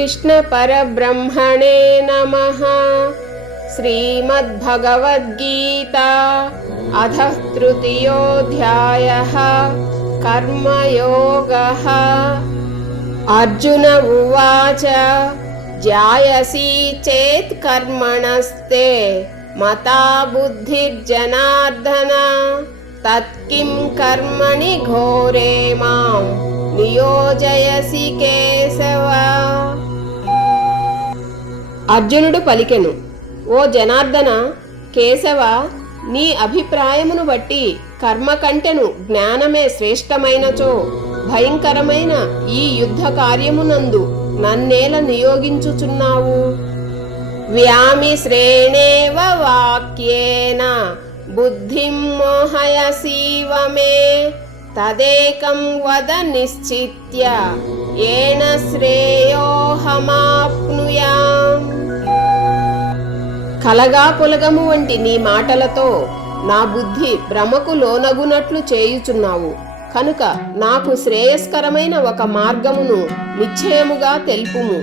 శ్రీకృష్ణ పరబ్రహ్మణే నమః. శ్రీమద్భగవద్గీత అథః తృతీయోऽధ్యాయః కర్మయోగః. అర్జున ఉవాచ జ్యాయసి చేత్ కర్మణస్తే మతా బుద్ధిర్జనార్దన తత్కిం కర్మణి ఘోరే మాం నియోజయసి కేశవ. అర్జునుడు పలికెను, ఓ జనార్దన, కేశవ, నీ అభిప్రాయమును బట్టి కర్మ కంటెను జ్ఞానమే శ్రేష్టమైనచో భయంకరమైన ఈ యుద్ధ కార్యమునందు నన్నేల నియోగించుచున్నావు? వ్యామిశ్రేణేవ వాక్యేన బుద్ధిం మోహయసీవ మే తదేకం వద నిశ్చిత్య ఏన శ్రేయోహమాప్నుయాం. కలగా పులగము వంటి నీ మాటలతో నా బుద్ధి భ్రమకు లోనగునట్లు చేయుచున్నావు. కనుక నాకు శ్రేయస్కరమైన ఒక మార్గమును నిశ్చయముగా తెలుపుము.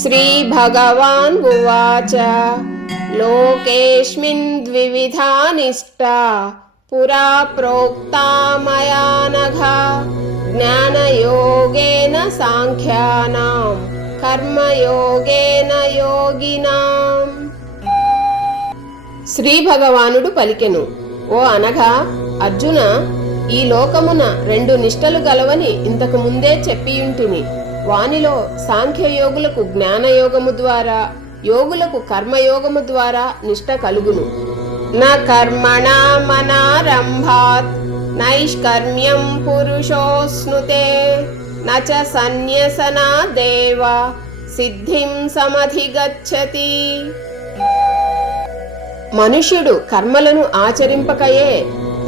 శ్రీ భగవాన్ ఉవాచ లోకేస్మిన్ ద్వివిధా నిష్టా పురా ప్రోక్తా మయా నఘ జ్ఞానయోగేన సాంఖ్యానాం కర్మయోగేన యోగినాం. శ్రీ భగవానుడు పలికెను, ఓ అనగా అర్జున, ఈ లోకమున రెండు నిష్టలు గలవని ఇంతకు ముందే చెప్పియుంటిని. వానిలో సాంఖ్యయోగులకు జ్ఞానయోగము ద్వారా, యోగులకు కర్మయోగము ద్వారా నిష్ట కలుగును. న కర్మణా మనారంభాత్ నైష్కర్మ్యం పురుషోస్నుతే నచ సన్యసనాదేవ సిద్ధిం సమధిగచ్చతి. మనుష్యుడు కర్మలను ఆచరింపకయే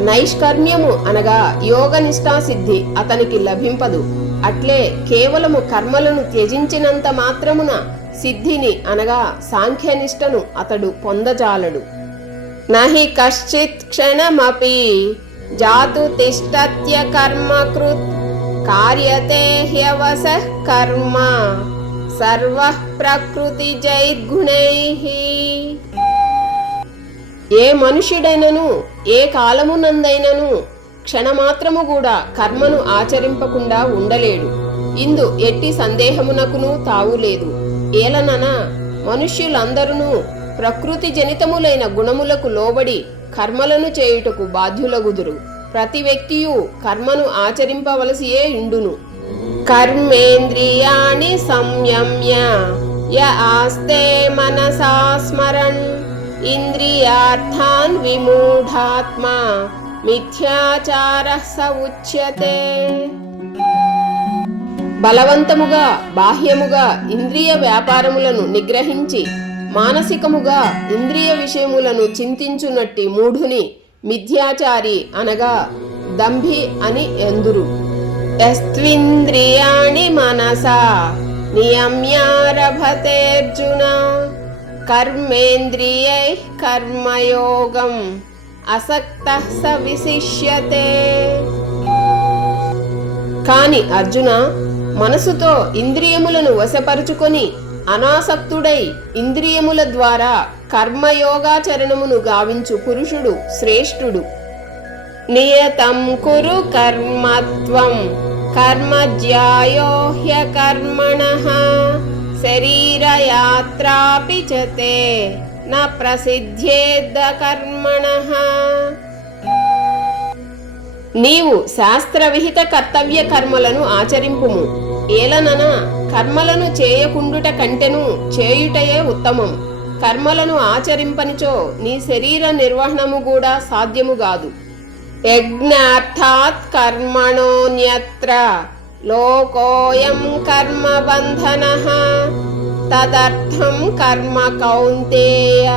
నైష్కర్మ్యము అనగా యోగనిష్టా సిద్ధి అతనికి లభింపదు. అట్లే కేవలము కర్మలను త్యజించినంత మాత్రమున సిద్ధిని అనగా సాంఖ్యనిష్టను అతడు పొందజాలడు. నహి కశ్చిత్ క్షణమపి జాతు తిష్టత్య కర్మకృత్ కార్యతే హ్యవసః కర్మ సర్వః ప్రకృతిజైర్గుణైః. ఏ మనుష్యుడైనను ఏ కాలమునందైనను క్షణమాత్రము కూడా కర్మను ఆచరింపకుండా ఉండలేడు. ఇందు ఎట్టి సందేహమునకును తావులేదు. ఏలనన మనుష్యులందరూ ప్రకృతి జనితములైన గుణములకు లోబడి కర్మలను చేయుటకు బాధ్యులగుదురు. ప్రతి వ్యక్తియు కర్మను ఆచరింపవలసియే ఇండును. కర్మేంద్రియాణి సంయమ్య య ఆస్తే మనసా స్మరన్ ఇంద్రియార్థాన్ విమూఢాత్మా మిథ్యాచారః స ఉచ్యతే. బలవంతముగా బాహ్యముగా ఇంద్రియ వ్యాపారములను నిగ్రహించి మానసికముగా ఇంద్రియ విషయములను చింతించునట్టి మూఢుని మిథ్యాచారి అనగా దంభి అని ఎందురు. యస్త్వింద్రియాణి మనసా నియమ్యారభతేర్జున కర్మేంద్రియైః కర్మయోగం అసక్తః స విశిష్యతే. కాని అర్జున, మనసుతో ఇంద్రియములను వశపరుచుకొని అనాసక్తుడై ఇంద్రియముల ద్వారా కర్మయోగాచరణమును గావించు పురుషుడు శ్రేష్ఠుడు. నియతం కురు కర్మత్వం కర్మజ్యాయో హ్యకర్మణః శరీరయాత్రాపి చ తే న ప్రసిద్ధ్యేద్ కర్మణః. నీవు శాస్త్రవిహిత కర్తవ్య కర్మలను ఆచరింపుము. ఏలనన కర్మలను చేయకుండుట కంటెను చేయుటయే ఉత్తమం. కర్మలను ఆచరింపనిచో నీ శరీర నిర్వహణము కూడా సాధ్యముగాదు. యజ్ఞార్థాత్ కర్మణోన్యత్ర లోకోయం కర్మ బంధనః తదర్థం కర్మ కౌంతేయ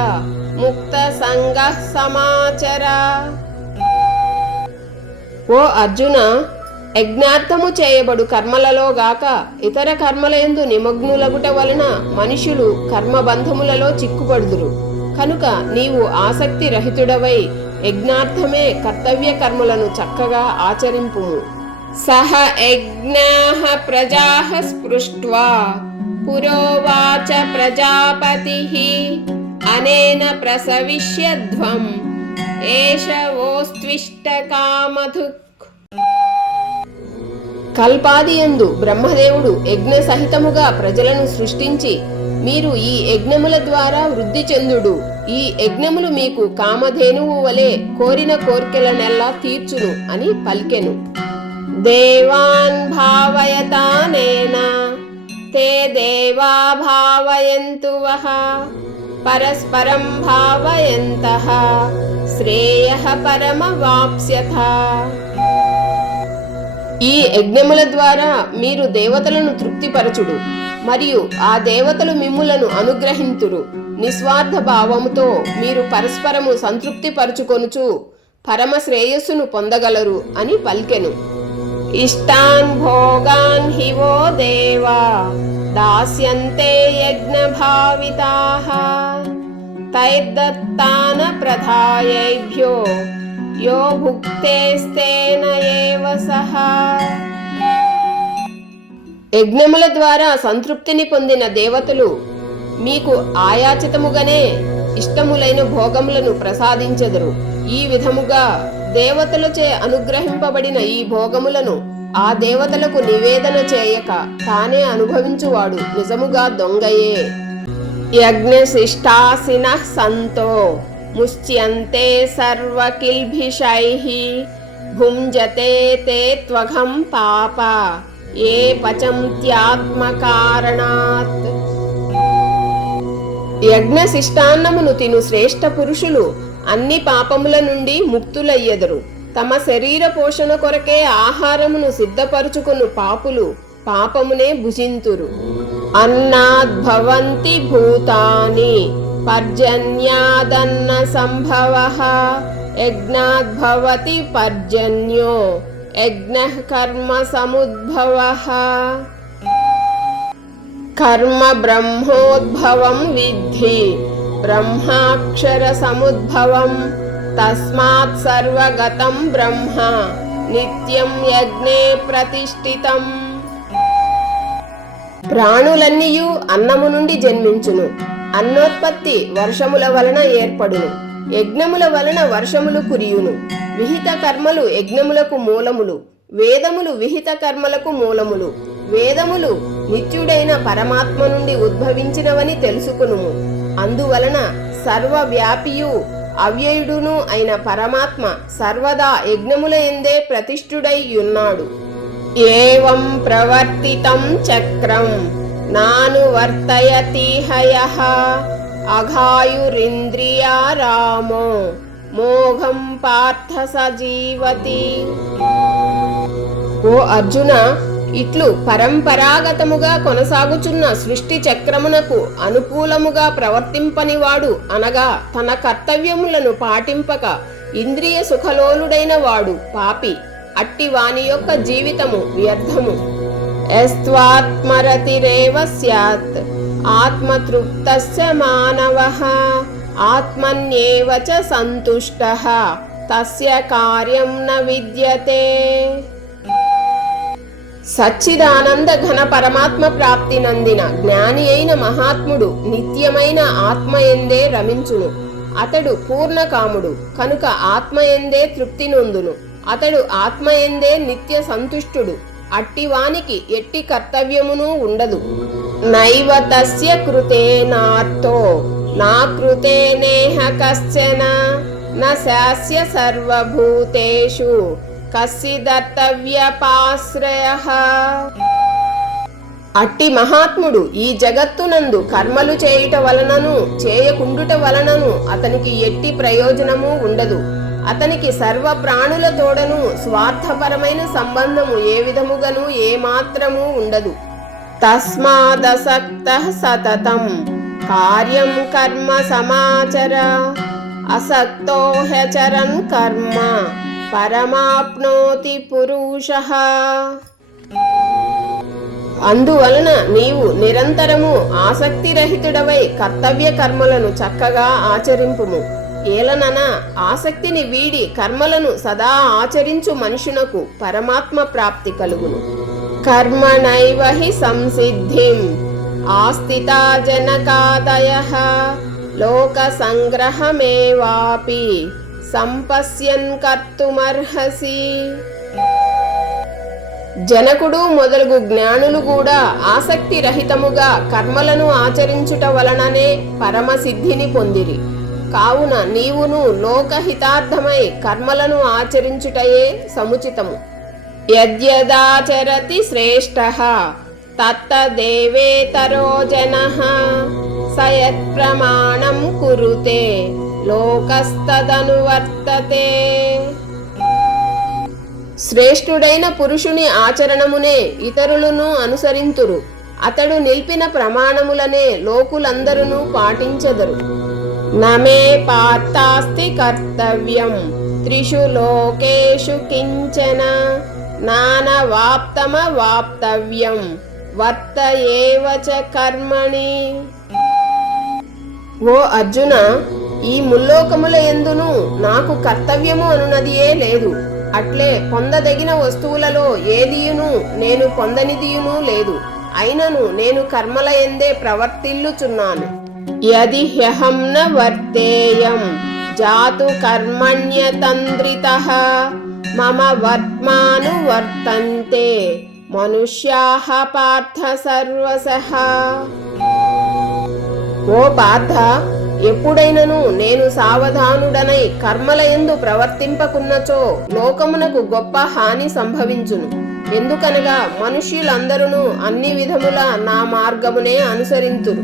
ముక్త సంగః సమాచర. ఓ అర్జున, యజ్ఞార్థము చేయబడు కర్మలలో గాక ఇతర కర్మలయందు నిమగ్నులగుట వలన మనుషులు కర్మబంధములలో చిక్కుపడుదురు. కనుక నీవు ఆసక్తి రహితుడవై యజ్ఞార్థమే కర్తవ్య కర్మలను చక్కగా ఆచరింపుము. సహ యజ్ఞాః ప్రజాః స్పృష్ట్వా పురోవాచ ప్రజాపతిః అనేన ప్రసవిష్యధ్వం ఏష వోస్త్విష్టకామధుక్. కల్పాదియందు బ్రహ్మదేవుడు యజ్ఞ సహితముగా ప్రజలను సృష్టించి మీరు ఈ యజ్ఞముల ద్వారా వృద్ధి చెందుడు. ఈ యజ్ఞములు మీకు కామధేనువు వలె కోరిన కోర్కెలనెల్లా తీర్చును అని పలికెను. దేవాన్ భావయతానేన తే దేవా భావయంతు వః పరస్పరం భావయంతః శ్రేయః పరమవాప్స్యథ. ఈ యజ్ఞముల ద్వారా మీరు దేవతలను తృప్తిపరచుడు, మరియు ఆ దేవతలు మిమ్ములను అనుగ్రహింతురు. నిస్వార్థ భావముతో మీరు పరస్పరము సంతృప్తి పరుచుకొనుచు పరమ శ్రేయస్సును పొందగలరు అని పలికెను. ఇష్టాన్ భోగాన్ హి వో దేవా దాస్యంతే యజ్ఞ భావితాః తైర్దత్తాన ప్రధాయేభ్యో యో భుక్తేస్తేన ఏవ సహ. యజ్ఞముల ద్వారా సంతృప్తిని పొందిన దేవతలు మీకు ఆయాచితముగానే ఇష్టములైన భోగములను ప్రసాదించెదరు. ఈ విధముగా దేవతలచే అనుగ్రహింపబడిన ఈ భోగములను ఆ దేవతలకు నివేదన చేయక తానే అనుభవించువాడు నిజముగా దొంగయే. యజ్ఞశిష్టాసినః సంతో ముచ్యంతే సర్వకిల్భిషైః భుంజతే తే త్వఘం పాప ఏ పచంత్యాత్మకారణాత్. యజ్ఞశిష్టాన్నమును తిను శ్రేష్ఠ పురుషులు అన్ని పాపముల నుండి ముక్తులయ్యెదరు. తమ శరీర పోషణ కొరకే ఆహారమును సిద్ధపరుచుకును పాపులు పాపమునే భుజింతురు. అన్నాద్భవంతి భూతాని పర్జన్యాదన్న సంభవః యజ్ఞాద్భవతి పర్జన్యో యజ్ఞః కర్మ సముద్భవః. కర్మ బ్రహ్మోద్భవం విద్ధి బ్రహ్మాక్షర సముద్భవం తస్మాత్ సర్వగతం బ్రహ్మ నిత్యం యజ్ఞే ప్రతిష్ఠితం. ప్రాణులన్నీయు అన్నము నుండి జన్మించును. అన్నోత్పత్తి వర్షముల వలన ఏర్పడును. యజ్ఞముల వలన వర్షములు కురియును. విహిత కర్మలు యజ్ఞములకు మూలములు. వేదములు విహిత కర్మలకు మూలములు. వేదములు నిత్యుడైన పరమాత్మ నుండి ఉద్భవించినవని తెలుసుకునుము. అందువలన సర్వవ్యాపియు అవ్యయుడును అయిన పరమాత్మ సర్వదా యజ్ఞముల యందే ప్రతిష్ఠుడై ఉన్నాడు. ఏవం ప్రవర్తితం చక్రం నానువర్తయతిహ యః అఘాయురింద్రియారామో మోఘం పార్థ సజీవతి. ఓ అర్జున, ఇట్లు పరంపరాగతముగా కొనసాగుచున్న సృష్టి చక్రమునకు అనుకూలముగా ప్రవర్తింపనివాడు అనగా తన కర్తవ్యములను పాటింపక ఇంద్రియ సుఖలోలుడైన వాడు పాపి. అట్టి వాని యొక్క జీవితము వ్యర్థము. యస్త్వాత్మరతిరేవ స్యాత్ ఆత్మతృప్తస్య మానవః ఆత్మన్యేవ చ సంతుష్టః తస్య కార్యం న విద్యతే. సచ్చిదానంద ఘన పరమాత్మ ప్రాప్తి నందిన జ్ఞాని అయిన మహాత్ముడు నిత్యమైన ఆత్మయందే రమించును. అతడు పూర్ణకాముడు కనుక ఆత్మయందే తృప్తి నొందును. అతడు ఆత్మయందే నిత్య సంతుష్టుడు. అట్టివానికి ఎట్టి కర్తవ్యమును ఉండదు. నైవ తస్య కృతేనార్తో నా కృతేనేహ కశ్చన న శాస్య సర్వభూతేషు కస్సిదర్తవ్యపాశ్రయః. అట్టి మహాత్ముడు ఈ జగత్తునందు కర్మలు చేయుట వలనను చేయకుండుట వలనను అతనికి ఎట్టి ప్రయోజనము ఉండదు. అతనికి సర్వ ప్రాణుల తోడను స్వార్థపరమైన సంబంధము ఏ విధముగను ఏమాత్రము ఉండదు. తస్మాదసక్తః సతతం కార్యం కర్మ సమాచర అసక్తో హ్యచరన్ కర్మ పరమాప్నోతి పురుషః. అందువలన నీవు నిరంతరము ఆసక్తిరహితుడవై కర్తవ్య కర్మలను చక్కగా ఆచరింపుము. ఏలనన ఆసక్తిని వీడి కర్మలను సదా ఆచరించు మనుషునకు పరమాత్మ ప్రాప్తి కలుగును. కర్మణైవ హి సంసిద్ధిం ఆస్థితా జనకాదయః లోక సంగ్రహమేవాపి సంపశ్యన్ కర్తుమర్హసి. జనకుడు మొదలగు జ్ఞానులు కూడా ఆసక్తి రహితముగా కర్మలను ఆచరించుట వలననే పరమసిద్ధిని పొందిరి. కావున నీవును లోకహితార్థమై కర్మలను ఆచరించుటయే సముచితము. యద్యదాచరతి శ్రేష్ఠః తత్తదేవేతరో జనః స యత్ప్రమాణం కురుతే లోకస్తదనువర్తతే. శ్రేష్ఠుడైన పురుషుని ఆచరణమునే ఇతరులను అనుసరింతురు. అతడు నిలిపిన ప్రమాణములనే లోకులందరూ పాటించెదరు. నమే పార్థాస్తి కర్తవ్యం త్రిషు లోకేషు కించన నానవాప్తమవాప్తవ్యం వర్త ఏవ చ కర్మణి. ఓ అర్జున, ఈ ముల్లోకముల యందును నాకు కర్తవ్యము అనునదియే లేదు. అట్లే పొందదగిన వస్తువులలో ఏదియును నేను పొందనిదియును లేదు. అయినను నేను కర్మల యందే ప్రవర్తిల్లుచున్నాను. యది హ్యహం న వర్తేయం జాతు కర్మణ్యతంద్రితః మమ వర్త్మాను వర్తంతే మనుష్యాః పార్థ సర్వశః. ఓ పార్థ, ఎప్పుడైనను నేను సావధానుడనై కర్మలయందు ప్రవర్తింపకున్నచో లోకమునకు గొప్ప హాని సంభవించును. ఎందుకనగా మనుష్యులందరూ అన్ని విధముల నా మార్గమునే అనుసరింతురు.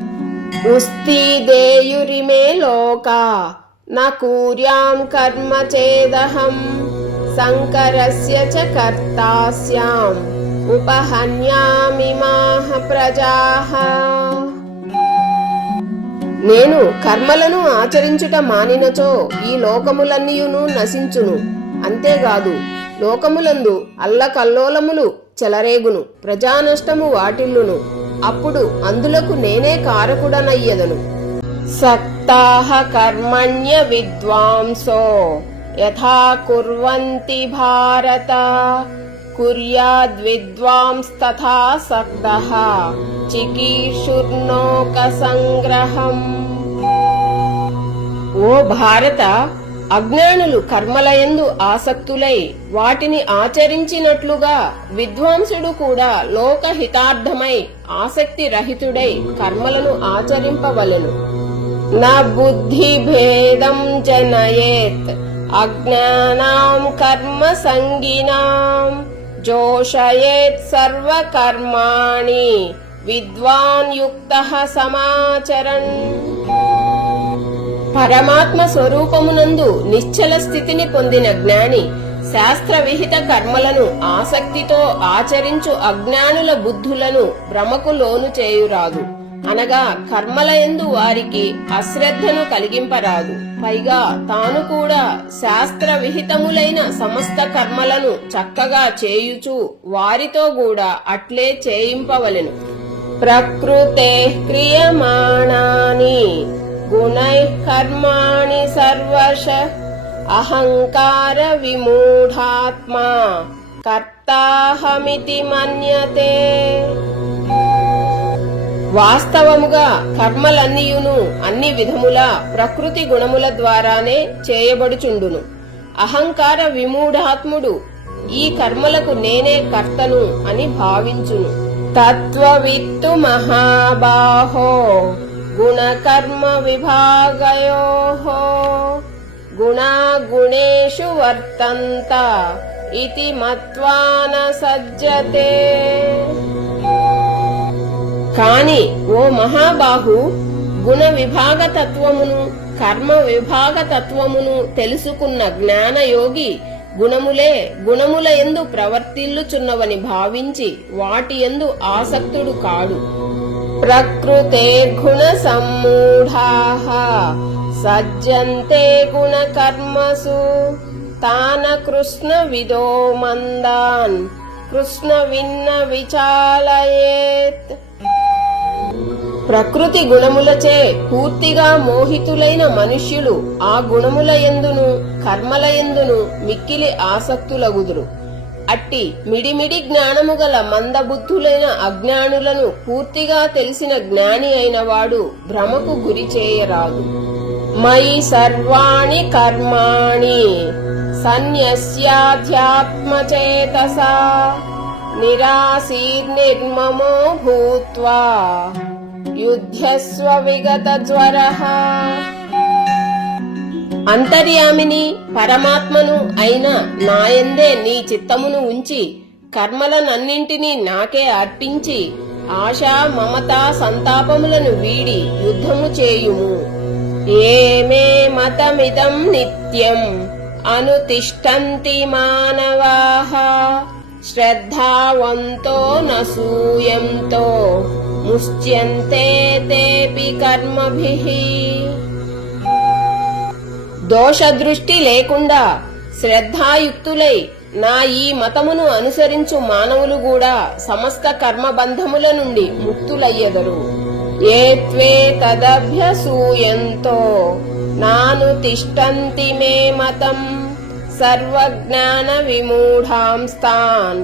ఉస్తీదేయురిమే లోకా న కూర్యాం కర్మ చేదహం సంకరస్య చ కర్తాస్యాం ఉపహన్యామిమాః ప్రజాః. నేను కర్మలను ఆచరించుట మానినచో ఈ లోకములన్నీయును నశించును. అంతేకాదు, లోకములందు అల్లకల్లోలములు చెలరేగును, ప్రజానష్టము వాటిల్లును. అప్పుడు అందులకు నేనే కారకుడనయ్యదను. సక్తాః కర్మణ్య విద్వాంసో యథా కుర్వంతి భారత కుర్యాద్విద్వాంస్తథా సక్తః చికీర్షుర్నోక సంగ్రహం. ఓ భారత, అజ్ఞానులు కర్మలయందు ఆసక్తులై వాటిని ఆచరించినట్లుగా విద్వాంసుడు కూడా లోకహితార్థమై ఆసక్తి రహితుడై కర్మలను ఆచరింపవలెను. నా బుద్ధి భేదం జనయేత్ అజ్ఞానాం కర్మ సంగినాం జోషయేత్ సర్వకర్మాణి విద్వాన్ యుక్తః సమాచరన్. పరమాత్మ స్వరూపమునందు నిశ్చల స్థితిని పొందిన జ్ఞాని శాస్త్ర విహిత కర్మలను ఆసక్తితో ఆచరించు అజ్ఞానుల బుద్ధులను భ్రమకు లోను చేయురాదు. అనగా కర్మలయందు వారికి అశ్రద్ధను కలిగింపరాదు. పైగా తాను కూడా శాస్త్ర విహితములైన సమస్త కర్మలను చక్కగా చేయుచు వారితో కూడా అట్లే చేయింపవలెను. ప్రకృతే క్రియమాణాని గుణైః కర్మాణి సర్వశః అహంకార విమూఢాత్మా కర్తాహమితి మన్యతే. వాస్తవముగా కర్మలన్నీయును అన్ని విధముల ప్రకృతి గుణముల ద్వారానే చేయబడుచుండును. అహంకార విమూఢాత్ముడు ఈ కర్మలకు నేనే కర్తను అని భావించును. తత్వవిత్తు మహాబాహో గుణకర్మ విభాగయోః గుణా గుణేషు వర్తంత ఇతి మత్వా న సజ్జతే. కాని ఓ మహాబాహు, గుణ విభాగ తత్వమును కర్మ విభాగ తత్వమును తెలుసుకున్న జ్ఞానయోగి గుణములే గుణముల యందు ప్రవర్తిల్లుచున్నవని భావించి వాటి యందు ఆసక్తుడు కాడు. ప్రకృతే గుణ సమ్మూఢాః సజ్జంతే గుణ కర్మసు తాన కృష్ణ విదో మందాన్ కృష్ణ విన్న విచాలయేత్. ప్రకృతి గుణములచే పూర్తిగా మోహితులైన మనుష్యులు ఆ గుణముల యందును కర్మల యందును మిక్కిలి ఆసక్తులగుదురు. అట్టి మిడిమిడి జ్ఞానము గల మందబుద్ధులైన అజ్ఞానులను పూర్తిగా తెలిసిన జ్ఞాని అయిన వాడు భ్రమకు గురి చేయరాదు. మయి సర్వాణి కర్మాణి సన్యస్యాధ్యాత్మచేతసా నిరాశీర్నిర్మమో భూత్వా యుధ్యస్వ విగత జ్వరః. అంతర్యామిని పరమాత్మను అయిన నాయందే నీ చిత్తమును ఉంచి కర్మలనన్నింటినీ నాకే అర్పించి ఆశా మమతా సంతాపములను వీడి యుద్ధము చేయుము. ఏమే మతమిదం నిత్యం అనుతిష్టంతి మానవాః శ్రద్ధావంతో నసూయంతో ముచ్యంతే తేపి కర్మభిః. దోషదృష్టి లేకుండా శ్రద్ధాయుక్తులై నా ఈ మతమును అనుసరించు మానవులు కూడా సమస్త కర్మబంధముల నుండి ముక్తులయ్యెదరు. ఏ త్వే తదభ్యసూయంతో నాను తిష్టంతి మే మతం సర్వజ్ఞాన విమూఢాంస్తాన్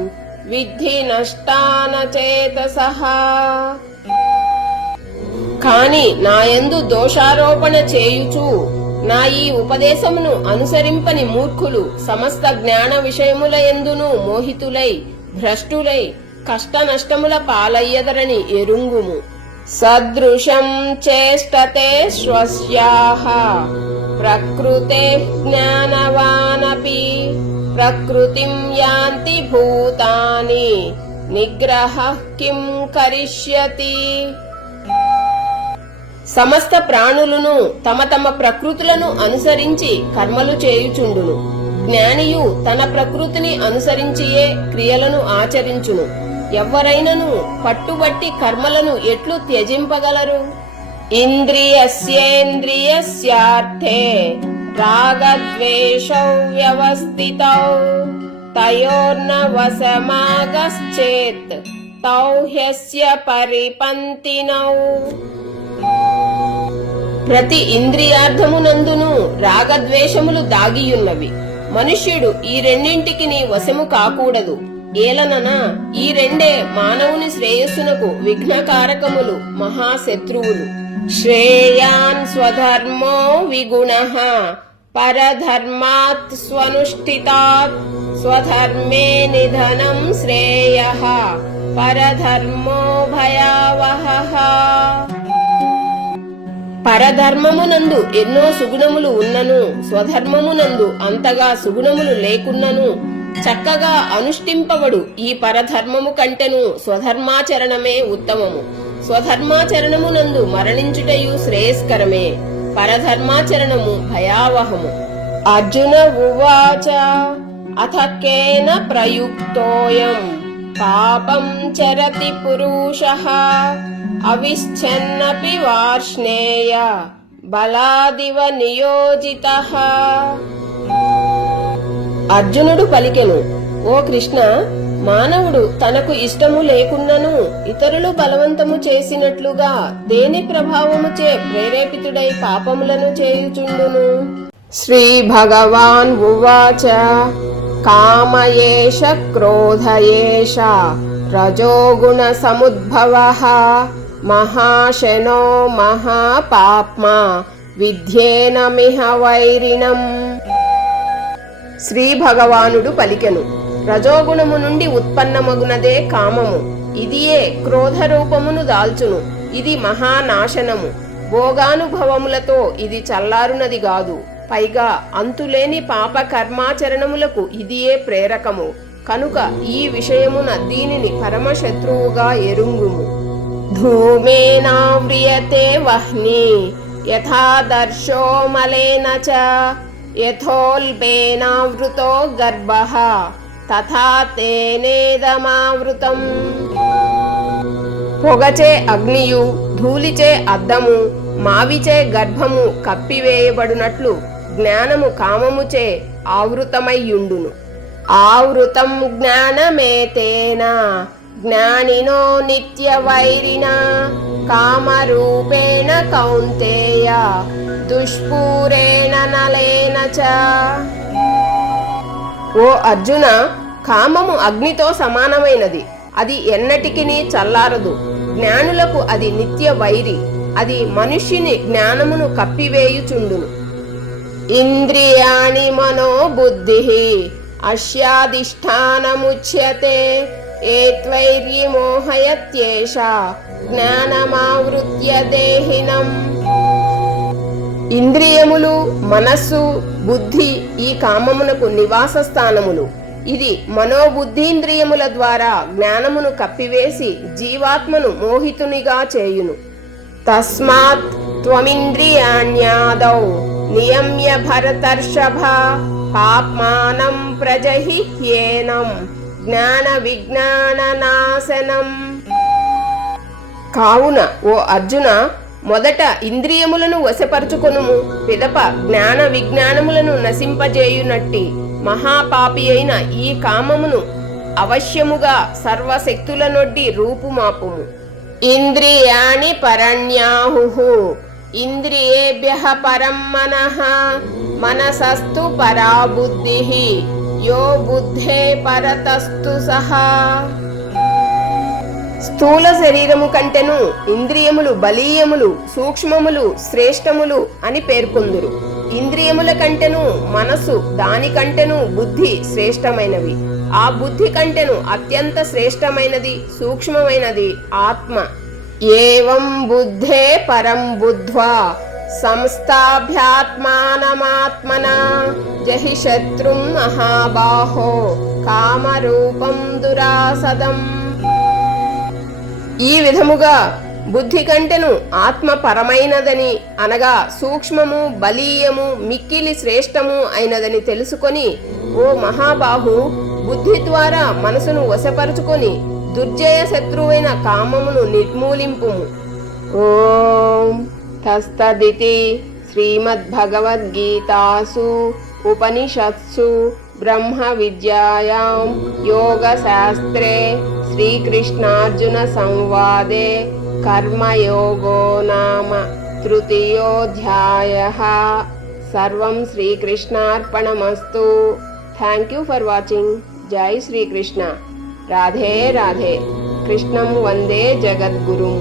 విద్ధి నష్టాన చేతసః. కాని నాయందు దోషారోపణ చేయుచు నా ఈ ఉపదేశమును అనుసరింపని మూర్ఖులు సమస్త జ్ఞాన విషయముల యందును మోహితులై భ్రష్టులై కష్ట నష్టముల పాలయ్యదరని ఎరుంగుము. సదృశం చేష్టతే స్వస్యాః ప్రకృతే జ్ఞానవానపి ప్రకృతిం యాంతి భూతాని నిగ్రహః కిం కరిష్యతి. సమస్త ప్రాణులను తమ తమ ప్రకృతులను అనుసరించి కర్మలు చేయుచుండును. జ్ఞానియు తన ప్రకృతిని అనుసరించియే క్రియలను ఆచరించును. ఎవ్వరైనను పట్టుబట్టి కర్మలను ఎట్లు త్యజింపగలరు? ఇంద్రియస్యేంద్రియస్యార్థే రాగద్వేషౌ వ్యవస్థితౌ తయోర్న వశమాగశ్చేత్ తౌ హ్యస్య పరిపంతినౌ. ప్రతి ఇంద్రియార్థమునందును రాగద్వేషములు దాగియున్నవి. మనుష్యుడు ఈ రెండింటికి వశము కాకూడదు. ఏలనన ఈ రెండే మానవుని శ్రేయస్సునకు విఘ్నకారకములు, మహాశత్రువులు. శ్రేయాన్ స్వధర్మో విగుణః పరధర్మాత్ స్వనుష్ఠితాత్ స్వధర్మే నిధనం శ్రేయః పరధర్మో భయావహః. పరధర్మమునందు ఎన్నో సుగుణములు ఉన్నను స్వధర్మమునందు అంతగా సుగుణములు లేకున్నను చక్కగా అనుష్ఠింపబడు ఈ పరధర్మము కంటెను స్వధర్మాచరణమే ఉత్తమము. స్వధర్మాచరణమునందు మరణించుటయు శ్రేయస్కరమే. పరధర్మాచరణము భయావహము. అర్జున ఉవాచ అథ కేన ప్రయుక్తోయం పాపం చరతి పురుషః అవిశ్చన్నపి వార్ష్ణేయ బలాదివ నియోజితః. అర్జునుడు పలికెను, ఓ కృష్ణ, మానవుడు తనకు ఇష్టము లేకున్నను ఇతరులు బలవంతము చేసినట్లుగా దేని ప్రభావముచే ప్రేరేపితుడై పాపములను చేయుచుండును? శ్రీ భగవాన్ ఉవాచ కామయేష క్రోధయేష రజోగుణ సముద్భవః మహాశనో మహాపాప్మా విద్యేనమిహ వైరిణం. శ్రీ భగవానుడు పలికెను, రజోగుణము నుండి ఉత్పన్నమగునదే కామము. ఇదియే క్రోధ రూపమును దాల్చును. ఇది మహానాశనము. భోగానుభవములతో ఇది చల్లారునది గాదు. పైగా అంతులేని పాప కర్మాచరణములకు ఇదియే ప్రేరకము. కనుక ఈ విషయమున దీనిని పరమశత్రువుగా ఎరుంగుము. ధూమేనావ్రియతే వహ్ని యథాదర్శో మలేన చ యథోల్బేనావృతో గర్భః తథా తేనేదమావృతం. పొగచే అగ్నియు ధూళిచే అద్దము మావిచే గర్భము కప్పివేయబడునట్లు జ్ఞానము కామముచే ఆవృతమయ్యుండును. ఆవృతం జ్ఞానమేతేన జ్ఞానినో నిత్యవైరిణా కామరూపేణ కౌంతేయ దుష్పూరేణ నలేన చ. ఓ అర్జున, కామము అగ్నితో సమానమైనది, అది ఎన్నటికిని చల్లారదు. జ్ఞానులకు అది నిత్య వైరి, అది మనుష్యుని జ్ఞానమును కప్పివేయుచుండును. ఇంద్రియాణి మనోబుద్ధిః అస్యాధిష్టానముచ్యతే ఏత్వైర్యమోహయత్యేష జ్ఞానమావృత్య దేహినం. ఇంద్రియములు, మనస్సు, బుద్ధి ఈ కామమునకు నివాస స్థానములు. ఇది మనోబుద్ధీంద్రియముల ద్వారా జ్ఞానమును కప్పివేసి జీవాత్మను మోహితునిగా చేయును. తస్మాత్ త్వమింద్రియాణ్యాదౌ నియమ్య భరతర్షభ పాప్మానం ప్రజహిహ్యేనం జ్ఞాన విజ్ఞాన నాశనం. కావున ఓ అర్జున, మొదట ఇంద్రియములను వశపరుచుకొనుము, పిదప జ్ఞాన విజ్ఞానములను నశింపజేయునట్టి మహాపాపి అయిన ఈ కామమును అవశ్యముగా సర్వశక్తుల నొడ్డి రూపుమాపుము. ఇంద్రియాణి పరణ్యాహుః ఇంద్రియేభ్యః పరం మనః మనసస్తు పరా బుద్ధిః యో బుద్ధే పరతస్తు సహా. స్థూల శరీరము కంటెను ఇంద్రియములు బలీయములు, సూక్ష్మములు, శ్రేష్టములు అని పేర్కొందురు. ఇంద్రియముల కంటెను మనసు, దానికంటెను బుద్ధి శ్రేష్టమైనవి. ఆ బుద్ధి కంటెను అత్యంత శ్రేష్టమైనది, సూక్ష్మమైనది ఆత్మ. ఏవం బుద్ధే పరం బుద్ధ్వా సంస్థాభ్యాత్మానమాత్మనా జహి శత్రుం మహాబాహో కామరూపం దురాసదం. ఈ విధముగా బుద్ధి కంటెను ఆత్మ పరమైనదని, అనగా సూక్ష్మము, బలీయము, మిక్కిలి శ్రేష్టము అయినదని తెలుసుకొని, ఓ మహాబాహు, బుద్ధి ద్వారా మనసును వశపరుచుకొని దుర్జయ శత్రువైన కామమును నిర్మూలింపుము. ఓం తస్తదితి శ్రీమద్భగవద్గీతాసు ఉపనిషత్సు బ్రహ్మ విద్యాయాం యోగశాస్త్రే శ్రీకృష్ణార్జున సంవాదే కర్మయోగో నామ తృతీయోధ్యాయః. సర్వం శ్రీకృష్ణార్పణమస్తు. Thank you for watching. జై శ్రీకృష్ణ. రాధే రాధే. కృష్ణం వందే జగద్గురుం.